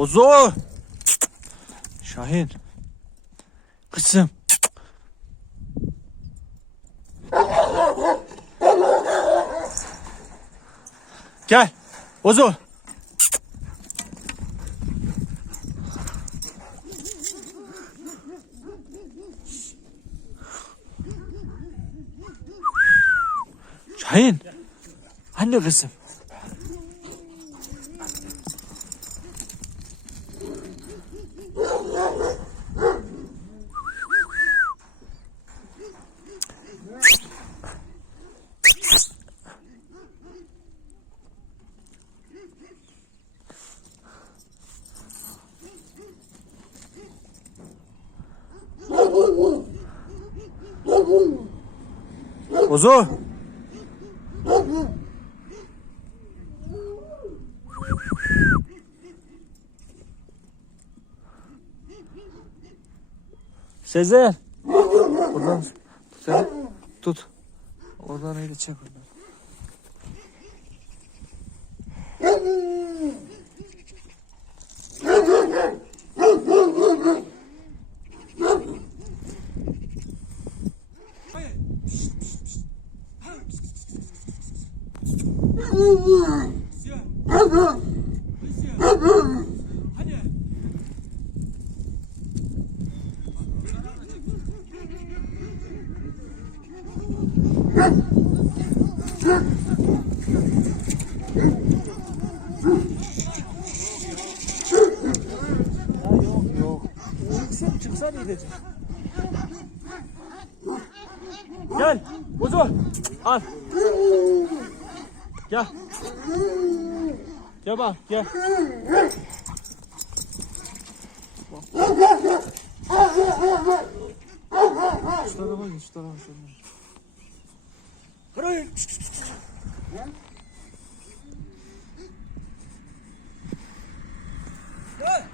Bozo. Şahin. Kızım. Gel. Bozo. Şahin. Anne kızım. Bozo. Sezer. Sezer. Tut. Oradan öyle çek oradan. Yok yok. Çıksan çıksan iyi diyeceğim. Gel. Bozo. Al. Gel. Gel bak gel. Şu tarafa git şu tarafa şu tarafa. Hırayın. Gel.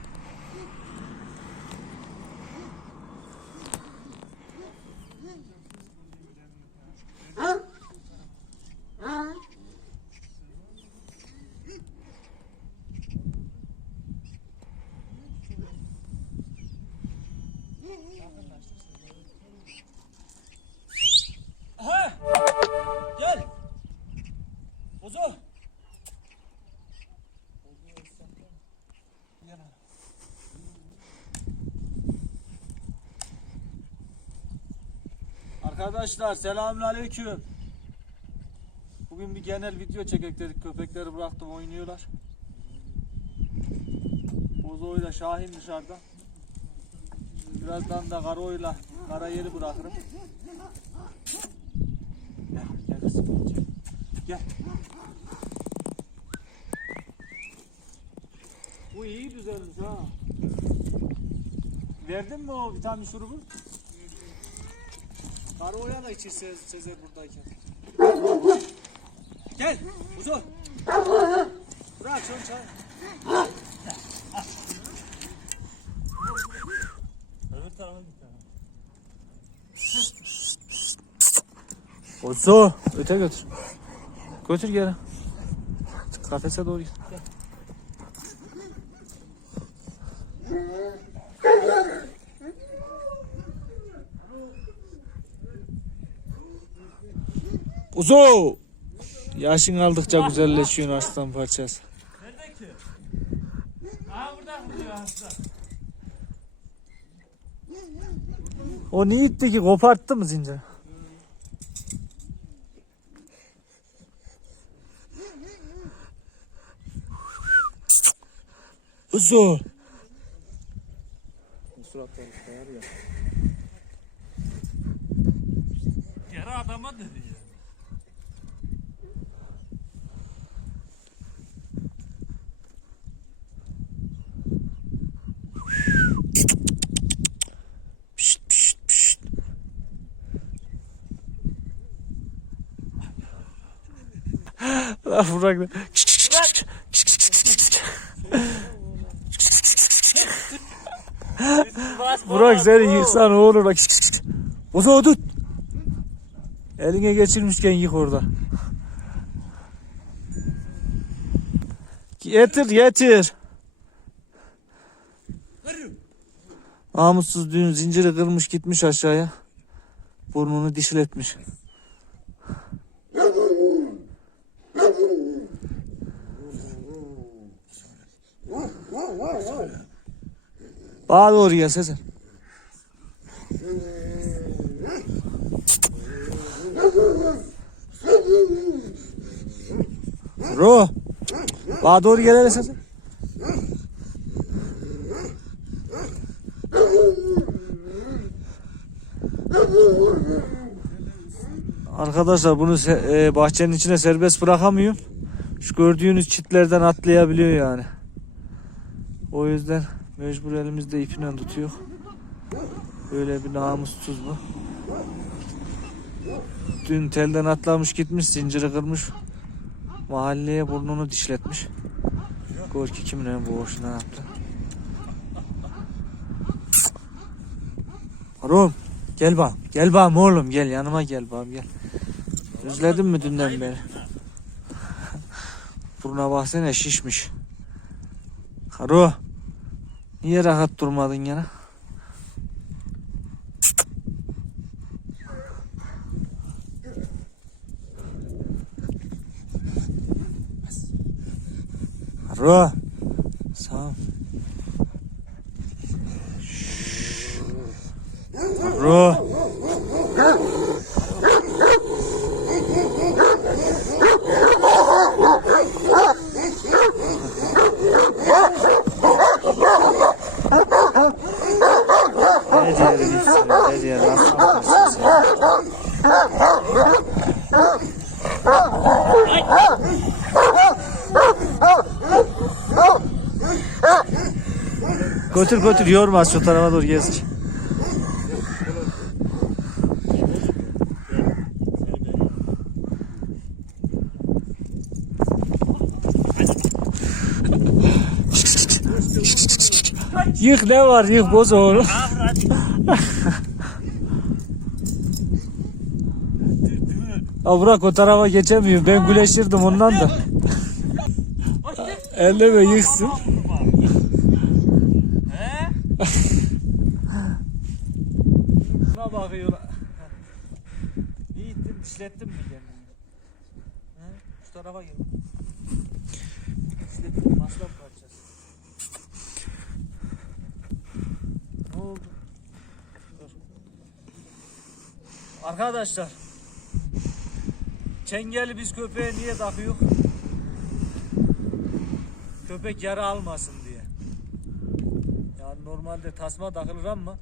Aha! Gel. Bozo. Arkadaşlar selamünaleyküm. Bugün bir genel video çekek dedik. Köpekleri bıraktım oynuyorlar. Bozo'yla Şahin dışarıda. Birazdan da Karo'yla Kara yeri bırakırım. Gel, gel kızım. Gel. Bu iyi düzelmiş ha. Verdin mi o vitamin şurubu? Karo'ya da içi Se- Sezer buradayken. Gel, uzun. Bırak şunu çay. Öbür tarafa git. Bozo, öte götür. Götür geri. Kafese doğru git. Uzo! Yaşın aldıkça güzelleşiyorsun aslan parçası. Nerede ki? Aa burada duruyor hasta. O niye itti ki? Koparttı mı zinciri? Uzo! Geri adama dedi Lan bırak lan. Burak seni yıksan olur bak. Bozo tut. Eline geçirmişken yık orada. Getir getir. Namussuz dün zinciri kırmış gitmiş aşağıya. Burnunu dişletmiş. Bana doğru gel Sezer. Ro. Bana doğru gel hele Sezer. Arkadaşlar bunu e, bahçenin içine serbest bırakamıyorum. Şu gördüğünüz çitlerden atlayabiliyor yani. O yüzden mecbur elimizde ipiyle tutuyor. Böyle bir namussuz bu. Dün telden atlamış gitmiş zinciri kırmış. Mahalleye burnunu dişletmiş. Gorki kimle bu hoş ne yaptı? Harun gel bak gel bak oğlum gel yanıma gel bak gel. Özledin mi dünden beri? Buruna baksana şişmiş. Haru. Niye rahat durmadın yana? Haru. Sağ ol. Şşş. Götür götür yorma şu tarafa doğru gezdir. Yık ne var yık boz oğlum. Ya bırak o tarafa geçemiyorum. Ben güleşirdim ondan da. Elleme yıksın. Buna bakıyorlar. İyi ittin, dişlettin mi kendini? He? Şu tarafa gel. Dişlettin, maslak parçası. Ne oldu? Arkadaşlar. Çengeli biz köpeğe niye takıyor? Köpek yara almasın diye. Yani normalde tasma takılır ama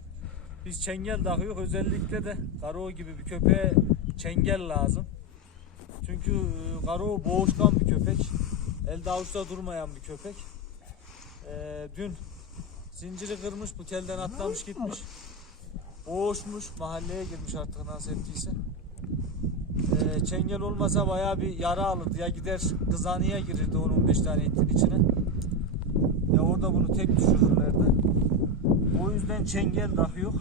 biz çengel takıyoruz. Özellikle de karo gibi bir köpeğe çengel lazım. Çünkü e, karo boğuşkan bir köpek. Elde avuçta durmayan bir köpek. Ee, dün zinciri kırmış, bu telden atlamış gitmiş. Boğuşmuş, mahalleye girmiş artık nasıl ettiyse. Ee, çengel olmasa bayağı bir yara alırdı. Ya gider kızanıya girirdi 10-15 tane itin içine. Ya orada bunu tek düşürürlerdi. O yüzden çengel takıyor.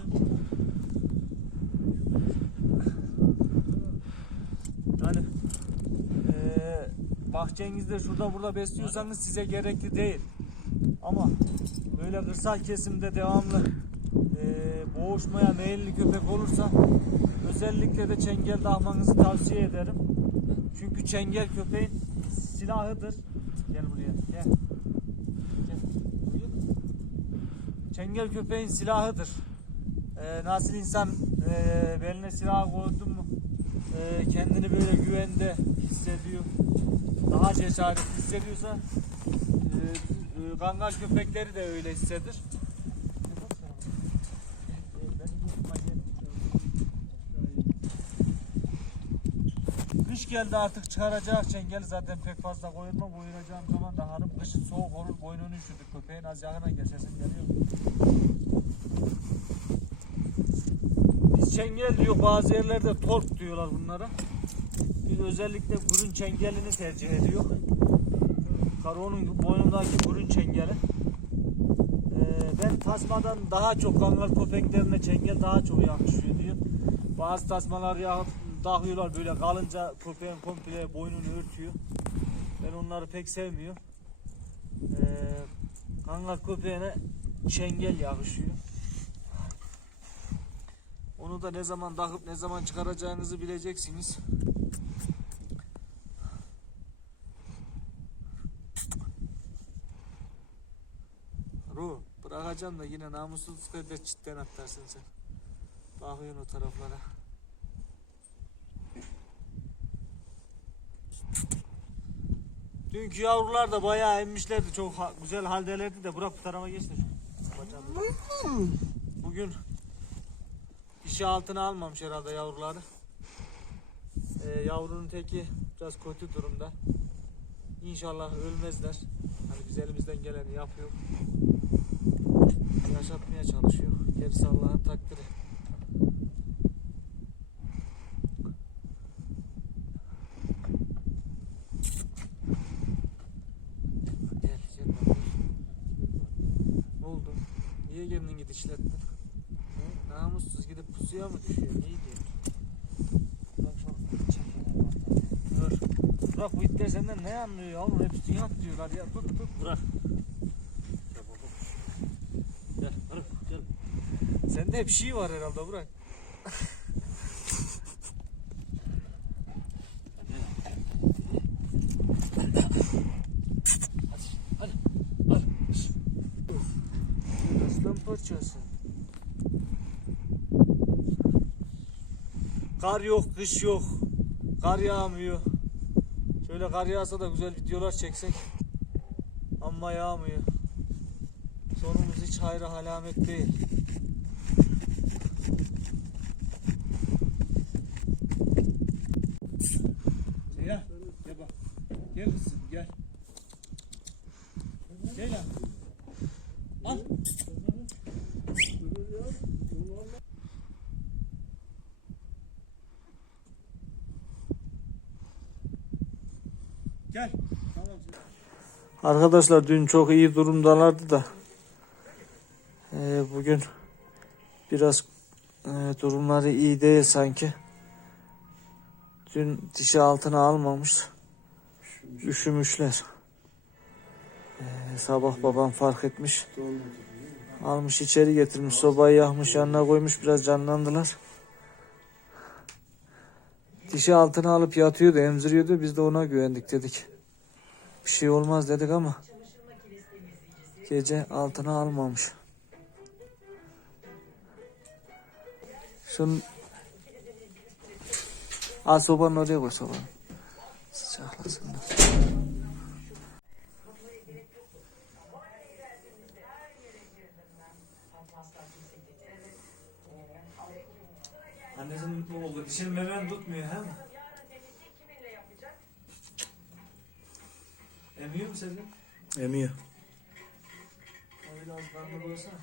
Yani eee bahçenizde şurada burada besliyorsanız size gerekli değil. Ama böyle kırsal kesimde devamlı boğuşmaya meyilli köpek olursa özellikle de çengel takmanızı tavsiye ederim. Çünkü çengel köpeğin silahıdır. Gel buraya. Gel. Gel. Çengel köpeğin silahıdır. Ee, nasıl insan e, beline silah koydu mu e, kendini böyle güvende hissediyor. Daha cesaretli hissediyorsa e, e, kangal köpekleri de öyle hisseder. Geldi artık çıkaracak çengeli zaten pek fazla koyulma koyulacağım zaman da hanım kışın soğuk olur boynunu üşüdük köpeğin az yakına gel sesim geliyor. Biz çengel diyor bazı yerlerde tork diyorlar bunlara. Biz özellikle burun çengelini tercih ediyor. Karonun boynundaki burun çengeli. Ee, ben tasmadan daha çok kangal köpeklerine çengel daha çok yakışıyor diyor. Bazı tasmalar ya takıyorlar böyle kalınca köpeğin komple boynunu örtüyor. Ben onları pek sevmiyorum. Ee, kangal köpeğine çengel yakışıyor. Onu da ne zaman takıp ne zaman çıkaracağınızı bileceksiniz. Ru bırakacaksın da yine namussuz kadar çitten atarsın sen. Bakıyorsun o taraflara. Dünkü yavrular da bayağı emmişlerdi. Çok ha- güzel haldelerdi de. Burak bu tarafa geç de. şu bacağını. Bugün işi altına almamış herhalde yavruları. Ee, yavrunun teki biraz kötü durumda. İnşallah ölmezler. Hani biz elimizden geleni yapıyor. Yaşatmaya çalışıyor. Gerisi Allah'ın takdiri. Gel, gel bakalım. Ne oldu? Niye kendini gidişlettin? He? Namussuz gidip pusuya mı düşüyor? Niye diyor? Bak şu çekene bak. Dur. Bırak bu itler senden ne anlıyor yavrum? Hepsini yat diyorlar ya. Tut tut bırak. Gel baba. Gel. Sende hep şey var herhalde bırak. Aslan parçası. Kar yok, kış yok. Kar yağmıyor. Şöyle kar yağsa da güzel videolar çeksek. Ama yağmıyor. Sonumuz hiç hayra alamet değil. Gel, gel bak. Gel kızım, gel. Gel lan. Al. Gel. Arkadaşlar dün çok iyi durumdalardı da eee, bugün biraz eee, durumları iyi değil sanki. Dün dişi altına almamış. Üşümüşler. Eee, sabah babam fark etmiş. Almış içeri getirmiş sobayı yakmış yanına koymuş biraz canlandılar. Dişi altına alıp yatıyordu emziriyordu biz de ona güvendik dedik. Bir şey olmaz dedik ama gece altına almamış. Şun Al sobanın oraya koy sobanı. Sıcaklasın. Mutlu oldu. Dişin memen tutmuyor he mi? Emiyor mu seni? Emiyor. Öyle az karnı koysana.